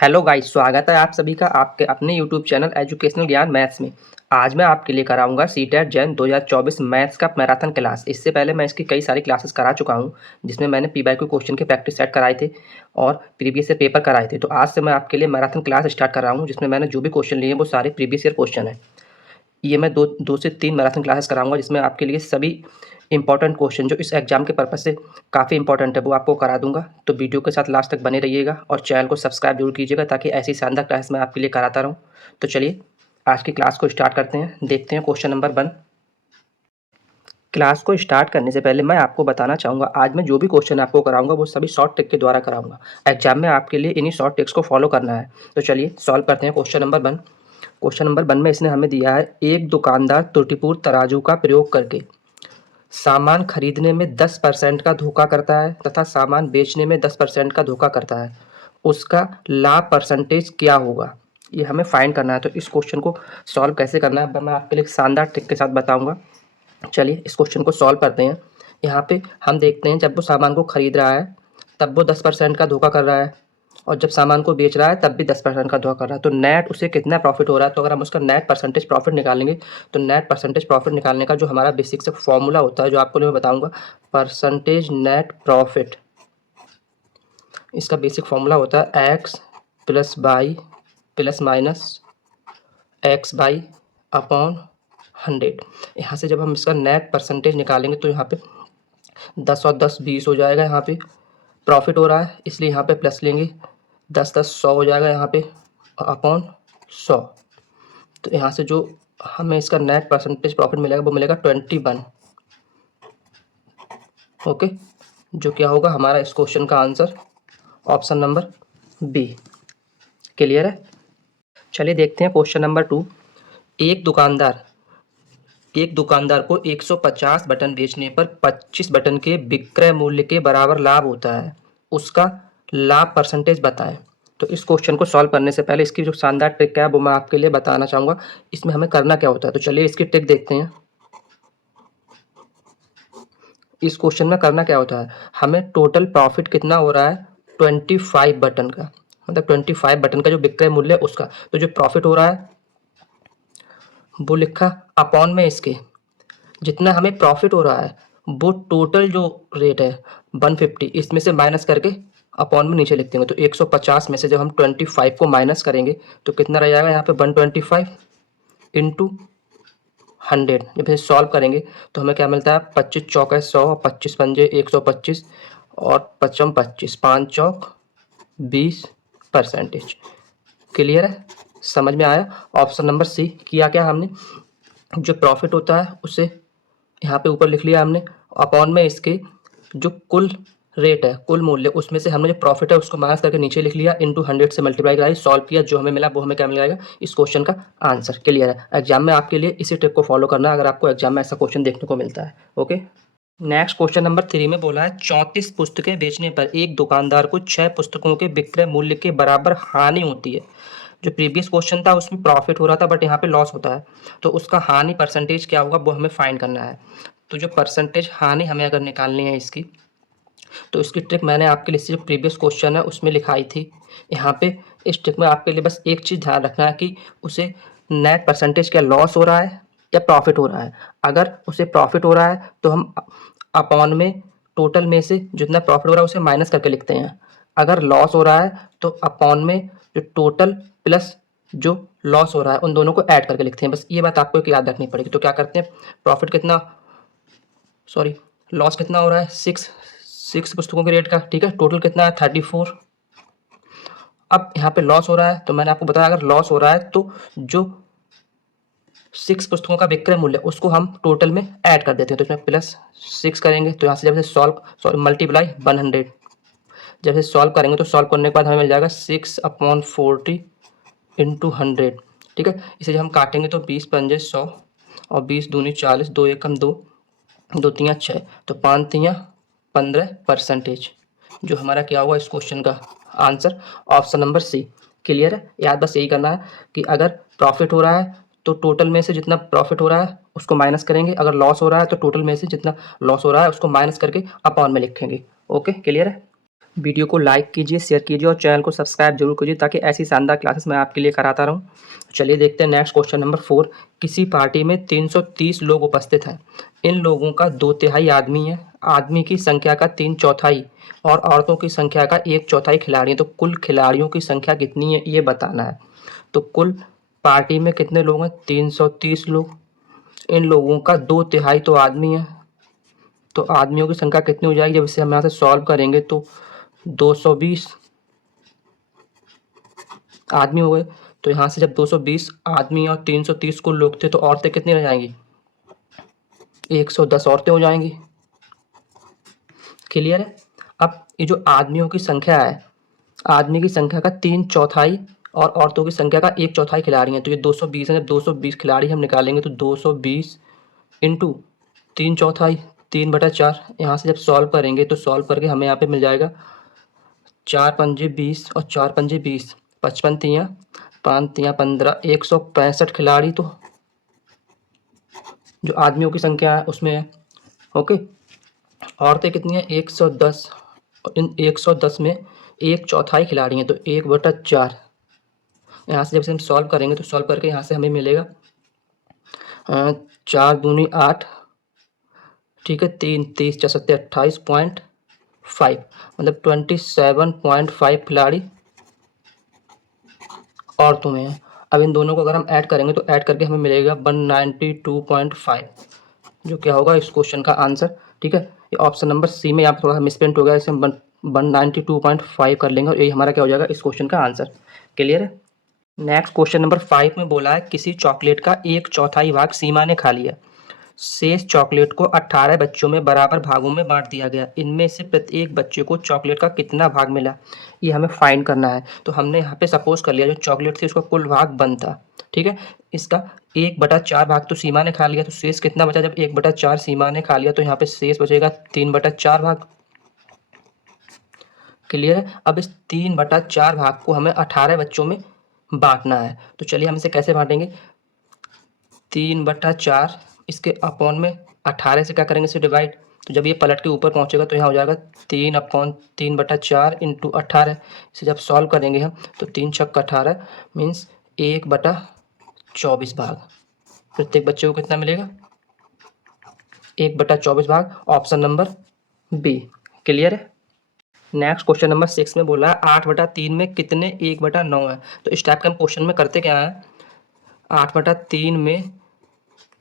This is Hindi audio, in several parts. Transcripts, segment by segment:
हेलो गाइस, स्वागत है आप सभी का आपके अपने यूट्यूब चैनल एजुकेशनल ज्ञान मैथ्स में। आज मैं आपके लिए कराऊंगा सीटेट जैन 2024 मैथ्स का मैराथन क्लास। इससे पहले मैं इसकी कई सारी क्लासेस करा चुका हूं, जिसमें मैंने पी बाई क्यू क्वेश्चन के प्रैक्टिस सेट कराए थे और प्रीवियस ईयर पेपर कराए थे। तो आज से मैं आपके लिए मैराथन क्लास स्टार्ट कर रहा हूँ, जिसमें मैंने जो भी क्वेश्चन लिए हैं वो सारे प्रीवियस ईयर क्वेश्चन हैं। ये मैं दो से तीन मैराथन क्लासेस कराऊंगा, जिसमें आपके लिए सभी इंपॉर्टेंट क्वेश्चन जो इस एग्जाम के पर्पज से काफ़ी इंपॉर्टेंट है वो आपको करा दूंगा। तो वीडियो के साथ लास्ट तक बने रहिएगा और चैनल को सब्सक्राइब जरूर कीजिएगा, ताकि ऐसी शानदार क्लास मैं आपके लिए कराता रहूँ। तो चलिए आज की क्लास को स्टार्ट करते हैं। देखते हैं क्वेश्चन नंबर 1। क्लास को स्टार्ट करने से पहले मैं आपको बताना चाहूँगा, आज मैं जो भी क्वेश्चन आपको कराऊंगा वो सभी शॉर्ट ट्रिक के द्वारा कराऊंगा। एग्जाम में आपके लिए इन्हीं शॉर्ट ट्रिक्स को फॉलो करना है। तो चलिए सॉल्व करते हैं क्वेश्चन नंबर 1। क्वेश्चन नंबर 1 में इसने हमें दिया है, एक दुकानदार त्रुटिपूर्ण तराजू का प्रयोग करके सामान खरीदने में 10% का धोखा करता है तथा सामान बेचने में 10% का धोखा करता है। उसका लाभ परसेंटेज क्या होगा, ये हमें फाइंड करना है। तो इस क्वेश्चन को सॉल्व कैसे करना है मैं आपके लिए एक शानदार ट्रिक के साथ बताऊंगा। चलिए इस क्वेश्चन को सॉल्व करते हैं। यहाँ पे हम देखते हैं, जब वो सामान को खरीद रहा है तब वो 10% का धोखा कर रहा है, और जब सामान को बेच रहा है तब भी 10% का धोखा कर रहा है। तो नेट उसे कितना प्रॉफिट हो रहा है, तो अगर हम उसका नेट परसेंटेज प्रॉफिट निकालेंगे तो नेट परसेंटेज प्रॉफिट निकालने का जो हमारा बेसिक से फॉर्मूला होता है, जो आपको मैं बताऊंगा, परसेंटेज नेट प्रॉफिट, इसका बेसिक फॉर्मूला होता है x plus by plus minus x by upon 100। यहाँ से जब हम इसका नेट परसेंटेज निकालेंगे तो यहाँ पे 10 और 10 20 हो जाएगा। यहाँ पे प्रॉफिट हो रहा है इसलिए यहाँ पे प्लस लेंगे, 10 10 100 हो जाएगा यहाँ पे अपॉन 100। तो यहाँ से जो हमें इसका नेट परसेंटेज प्रॉफिट मिलेगा वो मिलेगा 21। ओके, जो क्या होगा हमारा इस क्वेश्चन का answer option number B. Clear है। चलिए देखते हैं क्वेश्चन नंबर 2। एक दुकानदार को 150 बटन बेचने पर 25 बटन के विक्रय मूल्य के बराबर लाभ होता है। उसका लाभ परसेंटेज बताएं। तो इस क्वेश्चन को सॉल्व करने से पहले इसकी जो शानदार ट्रिक है वो मैं आपके लिए बताना चाहूँगा, इसमें हमें करना क्या होता है। तो चलिए इसकी ट्रिक देखते हैं। इस क्वेश्चन में करना क्या होता है, हमें टोटल प्रॉफिट कितना हो रहा है 25 बटन का, मतलब 25 बटन का जो विक्रय मूल्य है उसका। तो जो प्रॉफिट हो रहा है वो लिखा अपॉन में इसके जितना हमें प्रॉफिट हो रहा है वो टोटल जो रेट है 150, इसमें से माइनस करके अपॉन में नीचे लिख देंगे। तो 150 में से जब हम 25 को माइनस करेंगे तो कितना रह जाएगा यहाँ पे 125 इंटू 100। जब इसे सॉल्व करेंगे तो हमें क्या मिलता है, 25 चौक 100, 25 पंजे 125 और 55 25, 5 चौक 20%। क्लियर है, समझ में आया। ऑप्शन नंबर सी किया क्या हमने, जो प्रॉफिट होता है उसे यहाँ पे ऊपर लिख लिया हमने, अपॉन में इसके जो कुल रेट है, कुल मूल्य, उसमें से हमने जो प्रॉफिट है उसको माइनस करके नीचे लिख लिया, इंटू 100 से मल्टीप्लाई कराई, सॉल्व किया, जो हमें मिला वो हमें क्या मिल जाएगा, इस क्वेश्चन का आंसर। क्लियर है। एग्जाम में आपके लिए इसी ट्रिक को फॉलो करना है अगर आपको एग्जाम में ऐसा क्वेश्चन देखने को मिलता है। ओके, नेक्स्ट क्वेश्चन नंबर 3 में बोला है, 34 पुस्तकें बेचने पर एक दुकानदार को 6 पुस्तकों के विक्रय मूल्य के बराबर हानि होती है। जो प्रीवियस क्वेश्चन था उसमें प्रॉफिट हो रहा था बट यहाँ पे लॉस होता है, तो उसका हानि परसेंटेज क्या होगा वो हमें फाइंड करना है। तो जो परसेंटेज हानि हमें अगर निकालनी है इसकी, तो इसकी ट्रिक मैंने आपके लिए जो प्रीवियस क्वेश्चन है उसमें लिखाई थी। यहाँ पे इस ट्रिक में आपके लिए बस एक चीज़ ध्यान रखना है कि उसे नेट परसेंटेज क्या लॉस हो रहा है या प्रॉफिट हो रहा है। अगर उसे प्रॉफिट हो रहा है तो हम अपॉन में टोटल में से जितना प्रॉफिट हो रहा है उसे माइनस करके लिखते हैं। अगर लॉस हो रहा है तो अपॉन में जो टोटल प्लस जो लॉस हो रहा है उन दोनों को ऐड करके लिखते हैं। बस ये बात आपको एक याद रखनी पड़ेगी। तो क्या करते हैं, प्रॉफिट कितना, सॉरी लॉस कितना हो रहा है 6 पुस्तकों के रेट का, ठीक है, टोटल कितना है 34। अब यहाँ पे लॉस हो रहा है तो मैंने आपको बताया अगर लॉस हो रहा है तो जो 6 पुस्तकों का विक्रय मूल्य उसको हम टोटल में ऐड कर देते हैं। तो इसमें +6 करेंगे तो यहाँ से जब से सॉल्व मल्टीप्लाई 100, जब से सॉल्व करेंगे तो सॉल्व करने के बाद हमें मिल जाएगा 6/40 इंटू 100। ठीक है, इसे जब हम काटेंगे तो 20 पंजे 100 और 20 दूनी 40, 2 एकम 2, 2 तियाँ 6, तो 5 तियाँ 15%, जो हमारा क्या हुआ इस क्वेश्चन का answer option number C. Clear है। याद बस यही करना है कि अगर प्रॉफिट हो रहा है तो टोटल में से जितना प्रॉफिट हो रहा है उसको माइनस करेंगे, अगर लॉस हो रहा है तो टोटल में से जितना लॉस हो रहा है उसको माइनस करके अपॉन में लिखेंगे। ओके, क्लियर है। वीडियो को लाइक कीजिए, शेयर कीजिए और चैनल को सब्सक्राइब जरूर कीजिए ताकि ऐसी शानदार क्लासेस मैं आपके लिए कराता रहूं। चलिए देखते हैं नेक्स्ट क्वेश्चन नंबर 4। किसी पार्टी में 330 लोग उपस्थित हैं। इन लोगों का 2/3 आदमी है। आदमी की संख्या का 3/4 और औरतों की संख्या का 1/4 खिलाड़ी है। तो कुल खिलाड़ियों की संख्या कितनी है ये बताना है। तो कुल पार्टी में कितने लोग हैं? 330 लोग। इन लोगों का 2/3 तो आदमी है, तो आदमियों की संख्या कितनी हो जाएगी? जब इसे हम यहाँ से सॉल्व करेंगे तो 220 आदमी हो गए। तो यहाँ से जब 220 आदमी और 330 कुल लोग थे तो औरतें कितनी रह जाएंगी? 110 औरतें हो जाएंगी। क्लियर है? अब ये जो आदमियों की संख्या है, आदमी की संख्या का 3/4 और औरतों की संख्या का 1/4 खिलाड़ी हैं। तो ये 220 है। जब 220 खिलाड़ी हम निकालेंगे तो 220 इंटू 3/4 3/4। यहाँ से जब सॉल्व करेंगे तो सॉल्व करके हमें यहाँ पे मिल जाएगा 4 पंजे 20 और 4 पंजे 20, 55 तियाँ 5 तियाँ 15, 165 खिलाड़ी तो जो आदमियों की संख्या है उसमें है। ओके, औरतें कितनी है? 110। इन 110 में 1/4 खिलाड़ी हैं तो 1/4। यहाँ से जब हम सॉल्व करेंगे तो सॉल्व करके यहाँ से हमें मिलेगा 4 दूनी 8, ठीक है, 3 30 4 7 28.5 मतलब 27.5 खिलाड़ी औरतों में है। अब इन दोनों को अगर हम ऐड करेंगे तो ऐड करके हमें मिलेगा 192.5, जो क्या होगा इस क्वेश्चन का आंसर। ठीक है, ये ऑप्शन नंबर सी में यहाँ पर थोड़ा सा मिसप्रिंट हो गया, इसे हम 192.5 कर लेंगे और यही हमारा क्या हो जाएगा इस क्वेश्चन का आंसर। क्लियर है? नेक्स्ट क्वेश्चन नंबर 5 में बोला है किसी चॉकलेट का 1/4 भाग सीमा ने खा लिया। शेष चॉकलेट को 18 बच्चों में बराबर भागों में बांट दिया गया। इनमें से प्रत्येक बच्चे को चॉकलेट का कितना भाग मिला, ये हमें फाइंड करना है। तो हमने यहाँ पे सपोज कर लिया जो चॉकलेट थी उसका कुल भाग 1 था। ठीक है, इसका 1/4 भाग तो सीमा ने खा लिया, तो शेष कितना बचा? जब 1/4 सीमा ने खा लिया तो यहाँ पे शेष बचेगा 3/4 भाग। क्लियर है? अब इस 3/4 भाग को हमें 18 बच्चों में बांटना है। तो चलिए हम इसे कैसे बांटेंगे? 3/4 इसके अपॉन में 18 से क्या करेंगे? इसे डिवाइड। तो जब ये पलट के ऊपर पहुंचेगा तो यहाँ हो जाएगा 3/3/4 इंटू 18। इसे जब सॉल्व करेंगे हम तो 3 छक 18 मीन्स 1/24 भाग। प्रत्येक बच्चे को कितना मिलेगा? 1/24 भाग, ऑप्शन नंबर बी। क्लियर है? नेक्स्ट क्वेश्चन नंबर 6 में बोला है 8/3 में कितने 1/9 है। तो इस टाइप के हम क्वेश्चन में करते क्या है, 8/3 में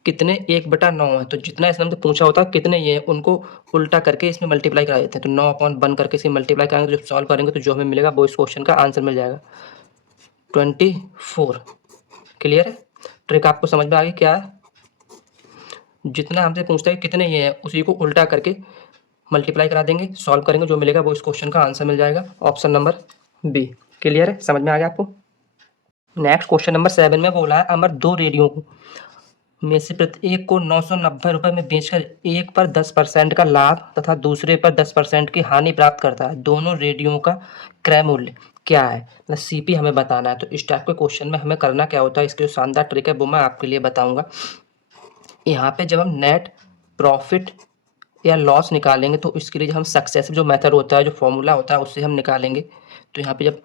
कितने 1/9 है, तो जितना इसने हमसे पूछा होता है कितने ये हैं उनको उल्टा करके इसमें मल्टीप्लाई करा देते हैं। तो 9/1 करके इसे मल्टीप्लाई करेंगे तो जब सॉल्व करेंगे तो जो हमें मिलेगा वो इस क्वेश्चन का आंसर मिल जाएगा 24। क्लियर है? ट्रिक आपको समझ में आ गई क्या है? जितना हमसे पूछता है कितने ये हैं उसी को उल्टा करके मल्टीप्लाई करा देंगे, सॉल्व करेंगे, जो मिलेगा वो इस क्वेश्चन का आंसर मिल जाएगा, ऑप्शन नंबर बी। क्लियर है? समझ में आ गया आपको? नेक्स्ट क्वेश्चन नंबर 7 में बोला है अमर 2 रेडियो में से प्रत्येक को 990 रुपये में बेचकर एक पर 10% का लाभ तथा दूसरे पर 10% की हानि प्राप्त करता है। दोनों रेडियो का क्रय मूल्य क्या है? मतलब सीपी हमें बताना है। तो इस टाइप के क्वेश्चन में हमें करना क्या होता है, इसके जो शानदार ट्रिक है वो मैं आपके लिए बताऊंगा। यहाँ पे जब हम नेट प्रॉफिट या लॉस निकालेंगे तो इसके लिए हम सक्सेसिव जो मेथड होता है, जो फॉर्मूला होता है उससे हम निकालेंगे। तो यहाँ पे जब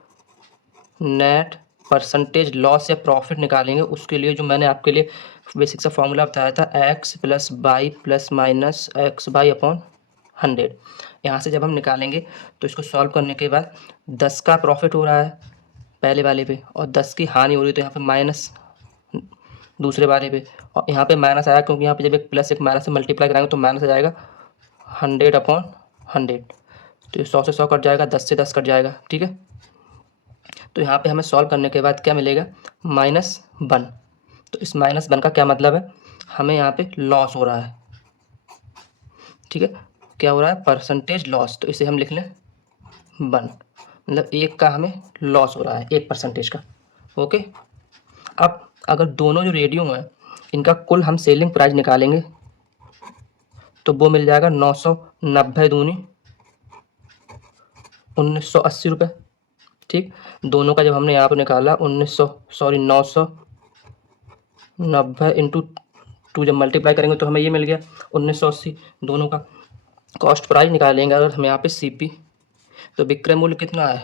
नेट परसेंटेज लॉस या प्रॉफिट निकालेंगे उसके लिए जो मैंने आपके लिए बेसिक सा फॉर्मूला बताया था x + y ± x/100। यहाँ से जब हम निकालेंगे तो इसको सॉल्व करने के बाद 10 का प्रॉफिट हो रहा है पहले वाले पे और 10 की हानि हो रही है, तो यहाँ पे माइनस दूसरे वाले पे, और यहाँ पे माइनस आया क्योंकि यहाँ पे जब एक प्लस एक माइनस से मल्टीप्लाई कराएंगे तो माइनस आ जाएगा 100/100। तो 100 से 100 कट जाएगा, 10 से 10 कट जाएगा। ठीक है, तो यहाँ पे हमें सॉल्व करने के बाद क्या मिलेगा? -1। तो इस -1 का क्या मतलब है? हमें यहाँ पे लॉस हो रहा है। ठीक है, क्या हो रहा है? Percentage loss. तो इसे हम लिख लें 1, मतलब 1 का हमें लॉस हो रहा है, 1% का। ओके, अब अगर दोनों जो रेडियो हैं इनका कुल हम सेलिंग प्राइस निकालेंगे तो वो मिल जाएगा 990 दूनी 1980 रुपये। ठीक, दोनों का जब हमने यहाँ पर निकाला 990 इंटू 2 जब मल्टीप्लाई करेंगे तो हमें ये मिल गया 1980। दोनों का कॉस्ट प्राइस निकालेंगे अगर हम यहाँ पे सीपी तो विक्रय मूल्य कितना है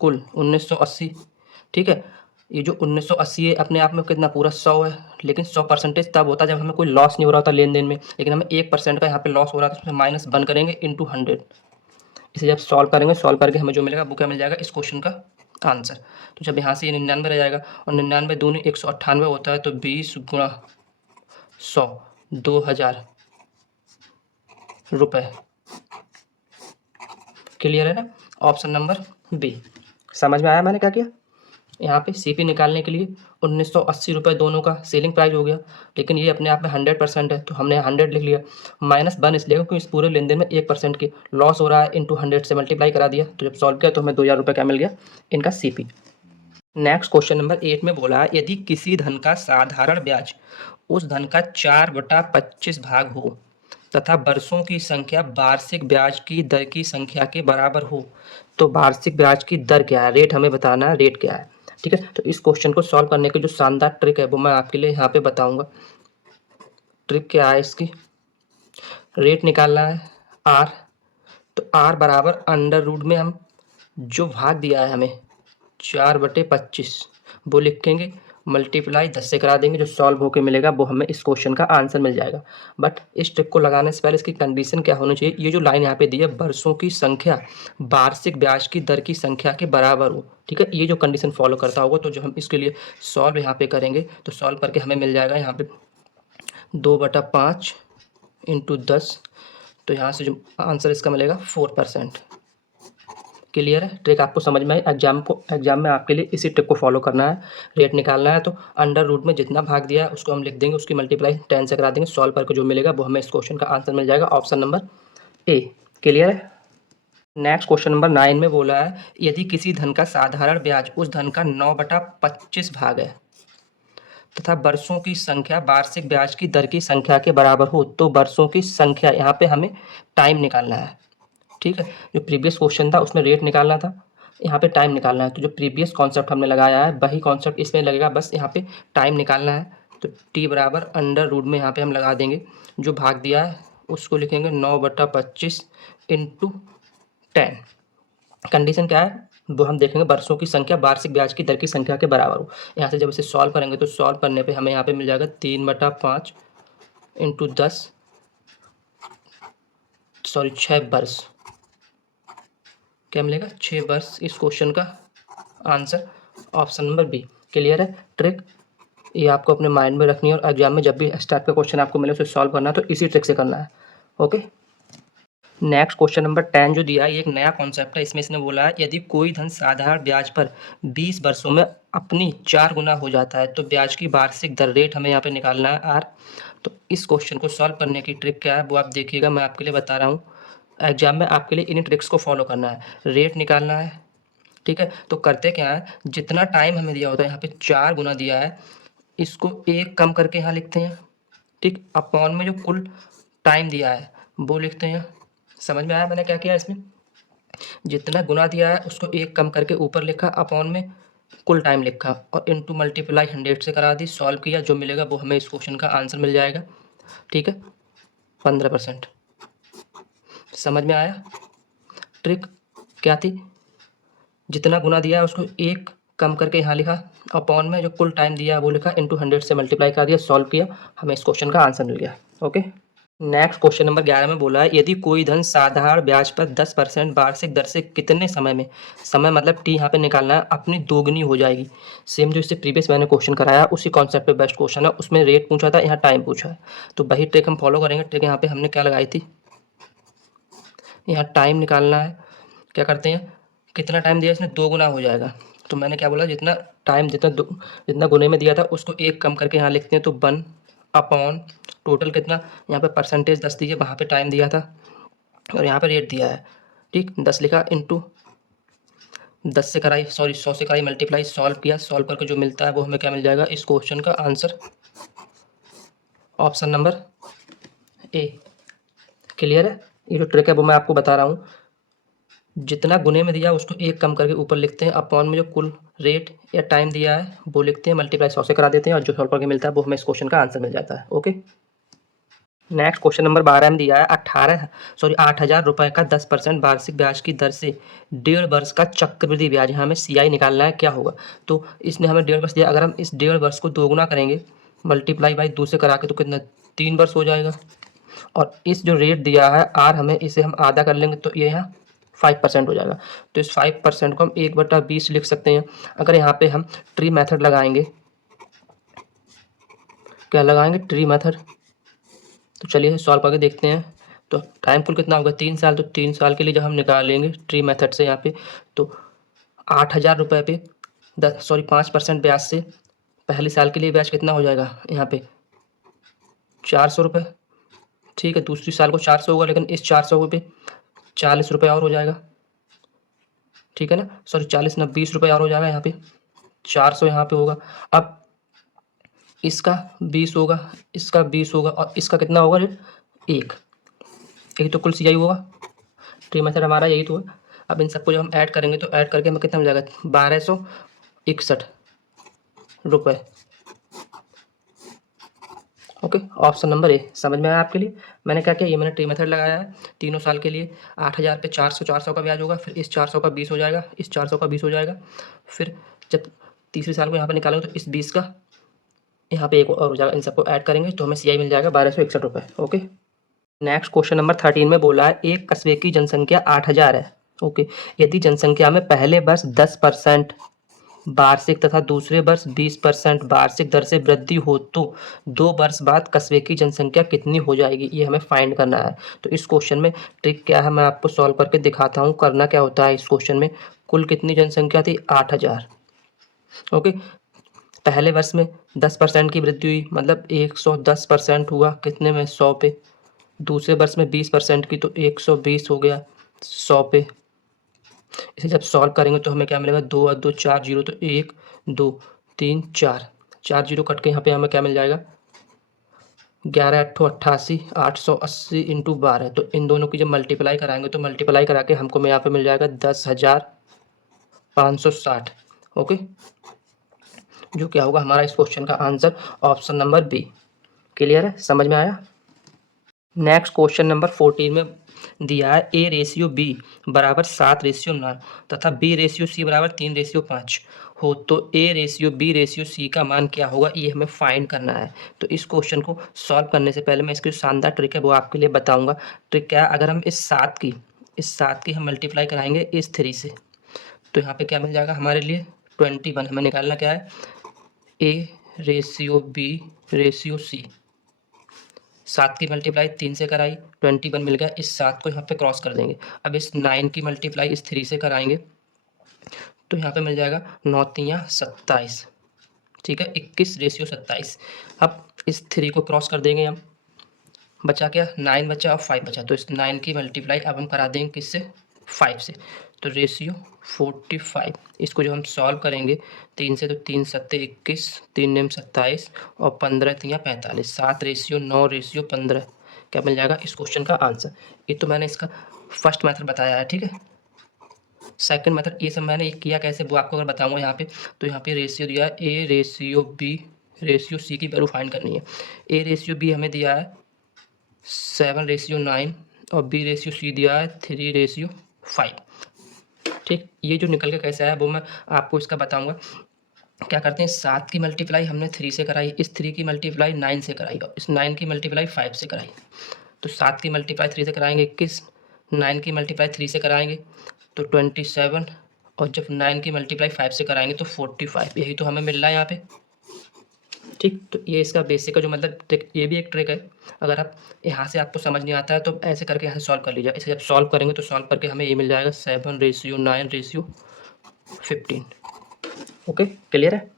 कुल 1980, ठीक है। ये जो 1980 है अपने आप में कितना पूरा 100 है, लेकिन 100% तब होता है जब हमें कोई लॉस नहीं हो रहा होता लेन देन में, लेकिन हमें 1% का यहाँ पे लॉस हो रहा था, उसमें माइनस वन करेंगे इंटू 100। इसे जब सॉल्व करेंगे, सॉल्व करके हमें जो मिलेगा वो क्या मिल जाएगा इस क्वेश्चन का आंसर। तो जब यहाँ से ये 99 रह जाएगा और 99 दूनी 198 होता है, तो 20 गुणा 100 2000 रुपये। क्लियर है ना। Option number B. समझ में आया मैंने क्या किया। यहाँ पे सीपी निकालने के लिए 1980 रुपये दोनों का सेलिंग प्राइस हो गया, लेकिन ये अपने आप में 100% है, तो हमने 100 लिख लिया। माइनस वन इसलिए क्योंकि इस पूरे लेन देन में 1% की लॉस हो रहा है, इंटू 100 से मल्टीप्लाई करा दिया। तो जब सॉल्व किया तो हमें 2000 रुपये क्या मिल गया इनका सीपी। नेक्स्ट क्वेश्चन नंबर 8 में बोला है यदि किसी धन का साधारण ब्याज उस धन का 4/25 भाग हो तथा वर्षों की संख्या वार्षिक ब्याज की दर की संख्या के बराबर हो, तो वार्षिक ब्याज की दर क्या है, रेट हमें बताना है, रेट क्या है। ठीक है, तो इस क्वेश्चन को सॉल्व करने की जो शानदार ट्रिक है वो मैं आपके लिए यहाँ पे बताऊंगा। ट्रिक क्या है इसकी, रेट निकालना है आर, तो आर बराबर अंडर रूट में हम जो भाग दिया है हमें 4/25 वो लिखेंगे, मल्टीप्लाई 10 से करा देंगे, जो सॉल्व होकर मिलेगा वो हमें इस क्वेश्चन का आंसर मिल जाएगा। बट इस ट्रिक को लगाने से पहले इसकी कंडीशन क्या होनी चाहिए, ये जो लाइन यहाँ पे दी है वर्षों की संख्या वार्षिक ब्याज की दर की संख्या के बराबर हो। ठीक है, ये जो कंडीशन फॉलो करता होगा, तो जो हम इसके लिए सॉल्व यहाँ पे करेंगे तो सॉल्व करके हमें मिल जाएगा यहाँ पे 2/5 इंटू 10, तो यहाँ से जो आंसर इसका मिलेगा 4%। क्लियर है, ट्रिक आपको समझ में आई। एग्जाम में आपके लिए इसी ट्रिक को फॉलो करना है। रेट निकालना है तो अंडर रूट में जितना भाग दिया है उसको हम लिख देंगे, उसकी मल्टीप्लाई 10 से करा देंगे, सॉल्व करके जो मिलेगा वो हमें इस क्वेश्चन का आंसर मिल जाएगा, ऑप्शन नंबर ए। क्लियर है। नेक्स्ट क्वेश्चन नंबर 9 में बोला है यदि किसी धन का साधारण ब्याज उस धन का 9/25 भाग है तथा वर्षों की संख्या वार्षिक ब्याज की दर की संख्या के बराबर हो, तो वर्षों की संख्या, यहाँ पे हमें टाइम निकालना है। ठीक है, जो प्रीवियस क्वेश्चन था उसमें रेट निकालना था, यहाँ पे टाइम निकालना है। तो जो प्रीवियस कॉन्सेप्ट हमने लगाया है वही कॉन्सेप्ट इसमें लगेगा, बस यहाँ पे टाइम निकालना है। तो टी बराबर अंडर रूट में यहाँ पे हम लगा देंगे, जो भाग दिया है उसको लिखेंगे 9/25 इंटू 10। कंडीशन क्या है वो हम देखेंगे, वर्षों की संख्या वार्षिक ब्याज की दर की संख्या के बराबर हो। यहाँ से जब इसे सॉल्व करेंगे तो सॉल्व करने पे हमें यहाँ पे मिल जाएगा 3/5 इंटू 10, सॉरी 6 वर्ष, क्या मिलेगा 6 वर्ष इस क्वेश्चन का answer, option number B. Clear है। ट्रिक ये आपको अपने माइंड में रखनी है और एग्जाम में जब भी इस टाइप का क्वेश्चन आपको मिले उसे सॉल्व करना है तो इसी ट्रिक से करना है। ओके, नेक्स्ट क्वेश्चन नंबर 10 जो दिया है ये एक नया कॉन्सेप्ट है। इसमें इसने बोला है यदि कोई धन साधारण ब्याज पर 20 वर्षों में अपनी 4 गुना हो जाता है तो ब्याज की वार्षिक दर, रेट हमें यहाँ पे निकालना है आर। तो इस क्वेश्चन को सॉल्व करने की ट्रिक क्या है वो आप देखिएगा, मैं आपके लिए बता रहा हूँ। एग्जाम में आपके लिए इन ट्रिक्स को फॉलो करना है। रेट निकालना है, ठीक है, तो करते क्या है, जितना टाइम हमें दिया होता है, यहाँ पे 4 गुना दिया है, इसको 1 कम करके यहाँ लिखते हैं, ठीक, अपॉन में जो कुल टाइम दिया है वो लिखते हैं। समझ में आया मैंने क्या किया इसमें, जितना गुना दिया है उसको 1 कम करके ऊपर लिखा, अपॉन में कुल टाइम लिखा और इनटू मल्टीप्लाई 100 से करा दी, सॉल्व किया, जो मिलेगा वो हमें इस क्वेश्चन का आंसर मिल जाएगा। ठीक है, 15%। समझ में आया। ट्रिक क्या थी, जितना गुना दिया है उसको 1 कम करके यहाँ लिखा, अपॉन में जो कुल टाइम दिया है वो लिखा, इंटू 100 से मल्टीप्लाई कर दिया, सॉल्व किया, हमें इस क्वेश्चन का आंसर मिल गया। ओके, नेक्स्ट क्वेश्चन नंबर 11 में बोला है यदि कोई धन साधारण ब्याज पर 10% वार्षिक दर से कितने समय में, समय मतलब टी यहाँ पे निकालना है, अपनी दोगुनी हो जाएगी। सेम जो इससे प्रीवियस मैंने क्वेश्चन कराया उसी कॉन्सेप्ट पे बेस्ट क्वेश्चन है, उसमें रेट पूछा था, यहाँ टाइम पूछा है, तो वही ट्रिक हम फॉलो करेंगे। ट्रिक यहाँ पे हमने क्या लगाई थी, यहाँ टाइम निकालना है। क्या करते हैं, कितना टाइम दिया इसमें, 2 गुना हो जाएगा, तो मैंने क्या बोला, जितना टाइम जितना गुने में दिया था उसको 1 कम करके यहाँ लिखते हैं, तो 1 अपॉन टोटल कितना, यहाँ पे परसेंटेज 10 दिए, वहाँ पे टाइम दिया था और यहाँ पे रेट दिया है, ठीक, 10 लिखा, इंटू 10 से कराई, सॉरी 100 से कराई मल्टीप्लाई, सॉल्व किया, सॉल्व करके जो मिलता है वो हमें क्या मिल जाएगा इस क्वेश्चन का answer, option number A. Clear है। ये जो ट्रिक है वो मैं आपको बता रहा हूँ, जितना गुने में दिया उसको 1 कम करके ऊपर लिखते हैं, अपॉन में जो कुल रेट या टाइम दिया है वो लिखते हैं, मल्टीप्लाई 100 से करा देते हैं और जो सॉल्व करके मिलता है वो हमें इस क्वेश्चन का आंसर मिल जाता है। ओके, नेक्स्ट क्वेश्चन नंबर 12 में दिया है 8,000 रुपए का 10% वार्षिक ब्याज की दर से 1.5 वर्ष का चक्रवृद्धि ब्याज, यहाँ हमें CI निकालना है, क्या होगा। तो इसने हमें 1.5 वर्ष दिया, अगर हम इस 1.5 वर्ष को दोगुना करेंगे मल्टीप्लाई बाई 2 से करा के तो कितना 3 वर्ष हो जाएगा। और इस जो रेट दिया है R, हमें इसे हम आधा कर लेंगे तो ये यहाँ 5% हो जाएगा। तो इस 5% को हम 1/20 लिख सकते हैं। अगर यहाँ पे हम ट्री मेथड लगाएंगे, क्या लगाएंगे, ट्री मेथड, तो चलिए सॉल्व करके देखते हैं। तो टाइम कुल कितना होगा 3 साल, तो 3 साल के लिए जब हम निकालेंगे ट्री मेथड से यहाँ पे, तो 8,000 रुपये पे 5% ब्याज से पहले साल के लिए ब्याज कितना हो जाएगा यहाँ पे 400 रुपये। ठीक है, दूसरी साल को 400 होगा, लेकिन इस 400 पे 40 रुपये और हो जाएगा। ठीक है ना, 40 ना 20 रुपये और हो जाएगा, यहाँ पे 400 यहाँ पे होगा। अब इसका 20 होगा, इसका 20 होगा, और इसका कितना होगा रेट 1। यही तो कुल CI होगा। ट्री मेथड हमारा यही तो है। अब इन सबको जब हम ऐड करेंगे तो ऐड करके हमें कितना मिल जाएगा 1261 रुपये। ओके, ऑप्शन नंबर ए समझ में आया आपके लिए। मैंने क्या किया, ये मैंने ट्री मेथड लगाया है तीनों साल के लिए। 8,000 पे 400 का ब्याज होगा, फिर इस 400 का 20 हो जाएगा, इस 400 का 20 हो जाएगा, फिर जब तीसरे साल को यहाँ पर निकालेंगे तो इस 20 का यहाँ पे एक और हो जाएगा। इन सबको ऐड करेंगे तो हमें CI मिल जाएगा 1261 रुपये। ओके, नेक्स्ट क्वेश्चन नंबर 13 में बोला है एक कस्बे की जनसंख्या 8,000 है। ओके, यदि जनसंख्या में पहले वर्ष 10% वार्षिक तथा दूसरे वर्ष 20% वार्षिक दर से वृद्धि हो तो 2 वर्ष बाद कस्बे की जनसंख्या कितनी हो जाएगी, ये हमें फाइंड करना है। तो इस क्वेश्चन में ट्रिक क्या है मैं आपको सॉल्व करके दिखाता हूँ। करना क्या होता है इस क्वेश्चन में, कुल कितनी जनसंख्या थी 8,000। ओके, पहले वर्ष में 10% की वृद्धि हुई, मतलब 110% हुआ, कितने में 100 पे। दूसरे वर्ष में 20% की, तो 120 हो गया 100 पे। इसे जब सॉल्व करेंगे तो हमें क्या मिलेगा, 2 और 2 4 जीरो, तो 1 2 3 4 जीरो कट के यहाँ पे हमें क्या मिल जाएगा 11 8 88 880 इंटू 12। तो इन दोनों की जब मल्टीप्लाई कराएंगे तो मल्टीप्लाई करा के हमको यहाँ पे मिल जाएगा 10,560। ओके, जो क्या होगा हमारा इस क्वेश्चन का answer option number B. Clear है, समझ में आया। नेक्स्ट क्वेश्चन नंबर 14 में दिया है A/B बराबर 7/9 तथा B/C बराबर 3/5 हो तो A/B/C का मान क्या होगा, ये हमें फाइंड करना है। तो इस क्वेश्चन को सॉल्व करने से पहले मैं इसकी शानदार ट्रिक है वो आपके लिए बताऊंगा। ट्रिक क्या है, अगर हम इस 7 की हम मल्टीप्लाई कराएंगे इस 3 से, तो यहाँ पे क्या मिल जाएगा हमारे लिए 21। हमें निकालना क्या है A/B/C। 7 की मल्टीप्लाई 3 से कराई 21 मिल गया, इस 7 को यहाँ पे क्रॉस कर देंगे। अब इस 9 की मल्टीप्लाई इस 3 से कराएंगे तो यहाँ पे मिल जाएगा 9 3 27। ठीक है, 21/27। अब इस 3 को क्रॉस कर देंगे हम, बचा क्या 9 बचा और 5 बचा, तो इस 9 की मल्टीप्लाई अब हम करा देंगे किससे 5 से, तो रेशियो 45। इसको जो हम सॉल्व करेंगे 3 से, तो 3 7 21, 3 9 27 और 15 3 45, 7/9/15 क्या मिल जाएगा इस क्वेश्चन का आंसर। ये तो मैंने इसका फर्स्ट मेथड बताया है। ठीक है, सेकंड मेथड ये सब मैंने किया कैसे वो आपको अगर बताऊंगा यहाँ पे। तो यहाँ पे रेशियो दिया है A/B/C की वैल्यू फाइंड करनी है। A/B हमें दिया है 7/9 और B/C दिया है 3/5। ठीक, ये जो निकल के कैसे आया वो मैं आपको इसका बताऊंगा। क्या करते हैं 7 की मल्टीप्लाई हमने 3 से कराई, इस 3 की मल्टीप्लाई 9 से कराई और इस 9 की मल्टीप्लाई 5 से कराई। तो 7 की मल्टीप्लाई 3 से कराएंगे 21, 9 की मल्टीप्लाई 3 से कराएंगे तो 27 और जब 9 की मल्टीप्लाई 5 से कराएंगे तो 45। यही तो हमें मिल रहा है यहाँ पे। ठीक, तो ये इसका बेसिक का जो मतलब ट्रिक, ये भी एक ट्रिक है। अगर आप यहाँ से आपको समझ नहीं आता है तो ऐसे करके यहाँ से सॉल्व कर लीजिए। इसे जब सॉल्व करेंगे तो सॉल्व करके हमें ये मिल जाएगा 7/9/15। ओके, क्लियर है।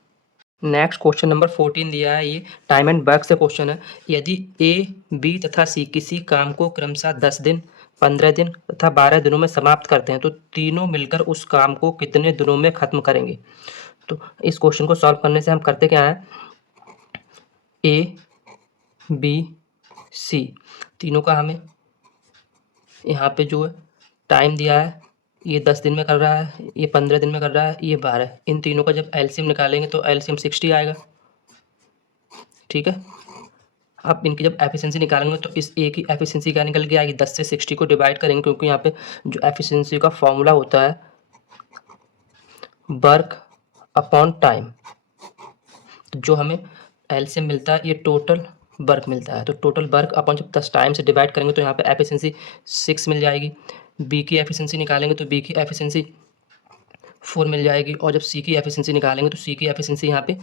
नेक्स्ट क्वेश्चन नंबर 14 दिया है, ये टाइम एंड वर्क से क्वेश्चन है। यदि A, B तथा C किसी काम को क्रमशः 10 दिन 15 दिन तथा 12 दिनों में समाप्त करते हैं तो तीनों मिलकर उस काम को कितने दिनों में खत्म करेंगे। तो इस क्वेश्चन को सॉल्व करने से हम करते क्या है, A/B/C तीनों का हमें यहाँ पे जो है टाइम दिया है, ये 10 दिन में कर रहा है, ये 15 दिन में कर रहा है, ये 12। इन तीनों का जब एलसीएम निकालेंगे तो एलसीएम 60 आएगा। ठीक है, अब इनकी जब एफिशिएंसी निकालेंगे तो इस ए की एफिशिएंसी क्या निकल के आएगी, 10 से 60 को डिवाइड करेंगे, क्योंकि यहाँ पे जो एफिशिएंसी का फॉर्मूला होता है वर्क अपॉन टाइम, तो जो हमें एलसीएम मिलता है ये टोटल वर्क मिलता है, तो टोटल वर्क अपॉन जब 10 टाइम से डिवाइड करेंगे तो यहाँ पे एफिशिएंसी 6 मिल जाएगी। बी की एफिशिएंसी निकालेंगे तो बी की एफिशिएंसी 4 मिल जाएगी, और जब सी की एफिशिएंसी निकालेंगे तो सी की एफिशिएंसी यहाँ पे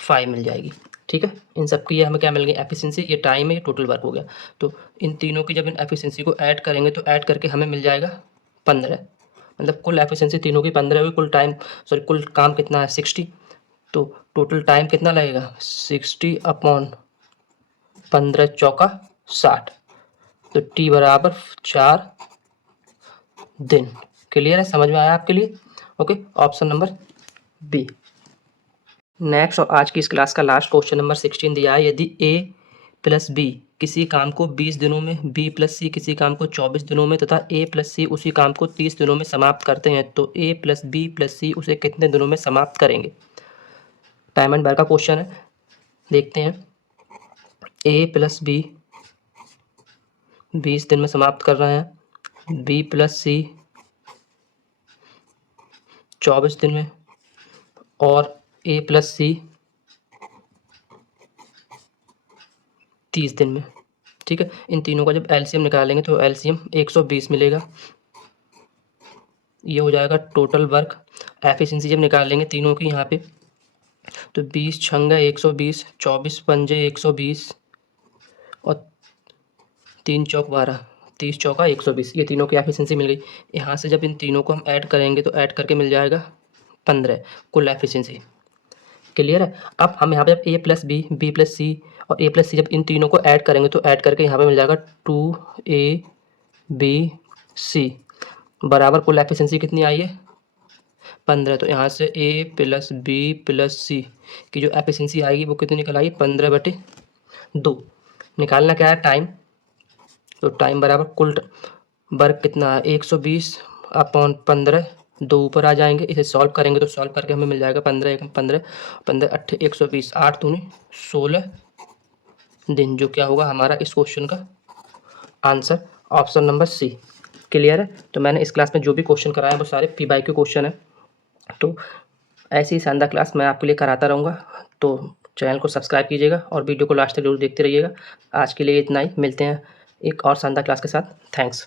5 मिल जाएगी। ठीक है, इन सब की ये हमें क्या मिल गई एफिशिएंसी, ये टाइम है, ये टोटल वर्क हो गया। तो इन तीनों की जब इन एफिशिएंसी को ऐड करेंगे तो ऐड करके हमें मिल जाएगा 15, मतलब कुल एफिशिएंसी तीनों की 15 हुई, कुल टाइम कुल काम कितना है 60, तो टोटल टाइम कितना लगेगा 60 अपॉन 15 चौका 60, तो टी बराबर 4 दिन। क्लियर है, समझ में आया आपके लिए? Okay, option number B. Next और आज की इस क्लास का लास्ट क्वेश्चन नंबर 16 दिया है, यदि ए प्लस बी किसी काम को 20 दिनों में, बी प्लस सी किसी काम को 24 दिनों में तथा ए प्लस सी उसी काम को 30 दिनों में समाप्त करते हैं, तो ए प्लस बी प्लस सी उसे कितने दिनों में समाप्त करेंगे? टाइम एंड वर्क का क्वेश्चन है, देखते हैं। ए प्लस बी 20 दिन में समाप्त कर रहे हैं, बी प्लस सी 24 दिन में, और ए प्लस सी 30 दिन में। ठीक है, इन तीनों का जब एलसीएम निकालेंगे तो एलसीएम 120 मिलेगा, ये हो जाएगा टोटल वर्क। एफिशिएंसी जब निकालेंगे तीनों की यहाँ पे तो 20 छंगा 120, 24 पंजे 120 और 3 चौक 12, 30 चौका 120, ये तीनों की एफिशिएंसी मिल गई। यहाँ से जब इन तीनों को हम ऐड करेंगे तो ऐड करके मिल जाएगा 15 कुल एफिशिएंसी। क्लियर है? अब हम यहाँ पे जब ए प्लस बी, बी प्लस सी और ए प्लस सी जब इन तीनों को ऐड करेंगे तो ऐड करके यहाँ पे मिल जाएगा 2A B C बराबर कुल एफिशिएंसी कितनी आई है 15। तो यहाँ से ए प्लस बी प्लस सी की जो एफिशिएंसी आएगी वो कितनी निकल आई 15/2। निकालना क्या है टाइम, तो टाइम बराबर कुल वर्क कितना है 120 अपॉन 15, 2 ऊपर आ जाएंगे, इसे सॉल्व करेंगे तो सॉल्व करके हमें मिल जाएगा 15 15 15 8 120, 8 दूनी 16 दिन, जो क्या होगा हमारा इस क्वेश्चन का answer option number C. Clear है? तो मैंने इस क्लास में जो भी क्वेश्चन कराया वो सारे PYQ क्वेश्चन है, तो ऐसी शानदार क्लास मैं आपके लिए कराता रहूँगा, तो चैनल को सब्सक्राइब कीजिएगा और वीडियो को लास्ट तक जरूर देखते रहिएगा। आज के लिए इतना ही, मिलते हैं एक और शानदार क्लास के साथ। थैंक्स।